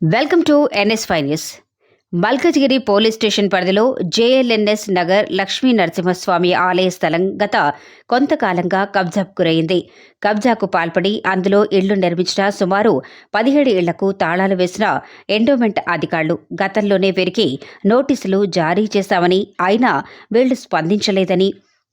Welcome to NS five news. Malkajgiri police station పరిధిలో JLNS Nagar Lakshmi Narasimhaswamy ఆలయ స్థలం గత కొంతకాలంగా కబ్జాకు గురైంది. కబ్జాకు పాల్పడి అందులో ఇళ్ళు నిర్మించిన సుమారు పదిహేడు ఇళ్ళకు తాళాలు వేసిన ఎండోమెంట్ అధికారులు గతంలోనే వీరికి నోటీసులు జారీ చేశామని అయినా వీళ్ళు స్పందించలేదని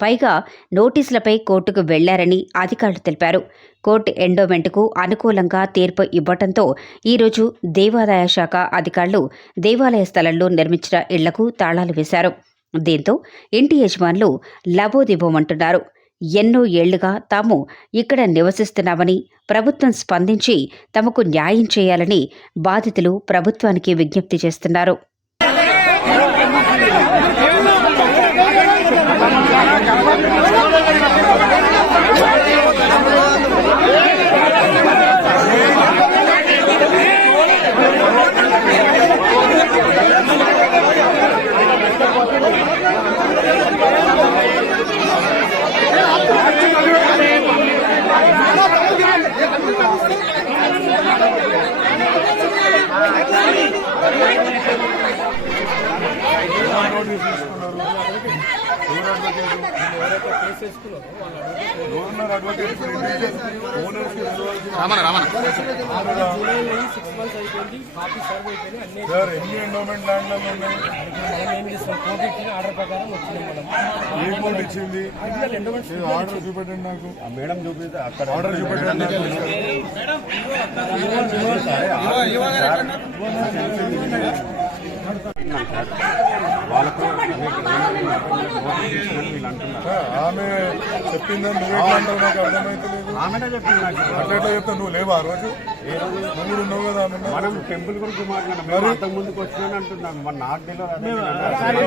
పైగా నోటీసులపై కోర్టుకు వెళ్ళారని అధికారులు తెలిపారు. కోర్టు ఎండోమెంట్కు అనుకూలంగా తీర్పు ఇవ్వడంతో ఈరోజు దేవాదాయ శాఖ అధికారులు దేవాలయ స్థలంలో నిర్మించిన ఇళ్ళకు తాళాలు వేశారు. దీంతో ఇంటి యజమానులు లబోదిబోమంటున్నారు. ఎన్నో ఏళ్ళుగా తాము ఇక్కడ నివసిస్తున్నామని ప్రభుత్వం స్పందించి తమకు న్యాయం చేయాలని బాధితులు ప్రభుత్వానికి విజ్ఞప్తి చేస్తున్నారు. రమణ జూలై సిక్స్ మంత్స్ అయిపోయింది కాపీ సర్వ్ అయిపోయింది అన్ని సార్ ఎన్ని ఎండోమెంట్ ల్యాండ్లలో ఉన్నాయి? మనం ఏం చేస్తాం కోర్టు ఇచ్చిన ఆర్డర్ ప్రకారం వచ్చింది మేడం ఏ కోర్టు ఇచ్చింది పిల్లలు ఎండోమెంట్స్ ఇది ఆర్డర్ చూపెట్టండి నాకు. మేడం చూపిస్తే అక్కడ ఆర్డర్ చూపెట్టండి నాకు. వీళ్ళు అంటున్నారు ఆమె చెప్పిందని నువ్వు అంటావు నాకు అర్థమైతలేదు ఆమెనే చెప్పింది నాకు అట్లా ఎట్లా చెప్తావు నువ్వు లేవా ఆ రోజు నువ్వు కూడా ఉన్నావు కదా ఆమె మనం టెంపుల్ గురించి మాట్లాడినాం అంతకు ముందుకు వచ్చినాను అంటున్నాను మరి నాకు తెలియదు అదే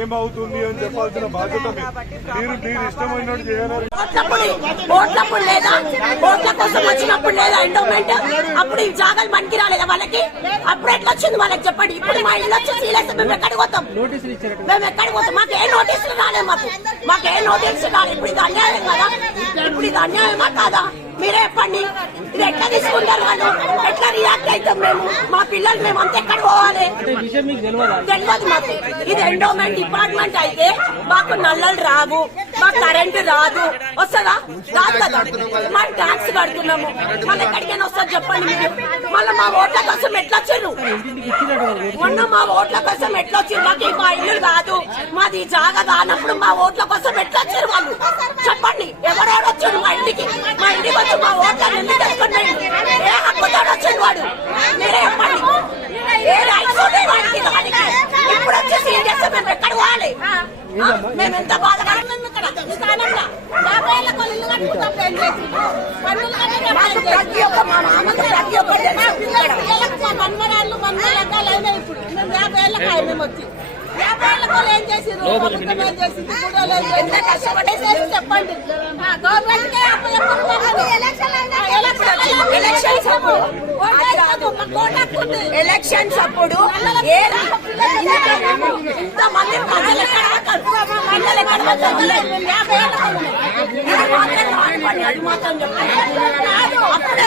ఏమవుతుంది అని చెప్పాల్సిన బాధ్యత. మీరు మీరు ఇష్టమైనట్టు చేయాలని ఓట్లప్పుడు ఓట్లప్పుడు లేదా? ఓట్ల కోసం వచ్చినప్పుడు లేదా? ఎండోమెంట్ అప్పుడు ఈ జాగాలు మనకి రాలేదా వాళ్ళకి? అప్పుడు ఎట్లా వచ్చింది వాళ్ళకి చెప్పండి. ఇప్పుడు మా ఇల్లు వచ్చి సీలేస్తే మేము ఎక్కడికి పోతాం? మేము ఎక్కడికి పోతాం? మాకు ఏ నోటీసులు రాలేదు మాకు. మాకు ఏ నోటీసులు రాలేదు? ఇప్పుడు ఇది అన్యాయం కదా? ఇప్పుడు ఇది అన్యాయమా కాదా? మీరే చెప్పండి ఇది ఎట్లా తీసుకుంటారు వాళ్ళు? ఎట్లా రియాక్ట్ అవుతాం మేము? మా పిల్లలు మేము అంత ఎక్కడ పోవాలి? తెలియదా? మాకు. ఇది ఎండోమెంట్ డిపార్ట్మెంట్ అయితే మాకు నల్లలు రావు మాకు కరెంటు రాదు. వస్తుందా? రాదు కదా? మనం ట్యాక్స్ కడుతున్నాము. మన ఎక్కడికైనా వస్తుంది చెప్పండి మీరు. మళ్ళీ మా ఓట్ల కోసం ఎట్లా వచ్చారు? మొన్న మా ఓట్ల కోసం ఎట్లా వచ్చారు? మాకు మా ఇల్లు కాదు మాది జాగా కానప్పుడు మా ఓట్ల కోసం ఎట్లా వచ్చారు వాళ్ళు? చెప్పండి. ఎవరెవరు వచ్చారు మా ఇంటికి? మా ఇంటికి వచ్చి మా ఓట్లను ఎందుకు తెచ్చుకొని ఏ హక్కుతో వచ్చాడు వాడు? మీరే చెప్పండి. ఏ రైట్స్ ఉన్నాయి వాడికి దానికి ఇప్పుడు వచ్చి సీరియస్ మేము ఎక్కడ పోవాలి? మేము ఎంత బాధపడుతున్నాం ఇక్కడ? ఈ స్థానంలో. యాభై ఏళ్ళ కొలు ఇల్లు కట్టుకుంటాం ఏం చేసి పన్నులు కట్టే మాకు ప్రతి ఒక్క మా మామకు ప్రతి ఇక్కడ. పిల్లలకు మన్మరాళ్ళు అయినాయి ఇప్పుడు. మేము యాభై ఏళ్ళకి ఆయన మేము వచ్చి. చెప్పండి గవర్నమెంట్ కే ఎలక్షన్స్ అప్పుడు ఇంతమంది ప్రజలు? పిల్లలు ఎక్కడ? యాభై ఏళ్ళ మాత్రం చెప్పండి. అప్పుడే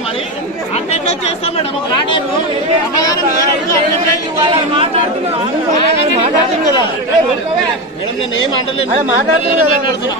మరి అట్లెట్లా చేస్తాం మేడం ఒక మాట్లాడుతున్నాం మేడం నేను ఏం అంటలేదు మాట్లాడుతున్నా?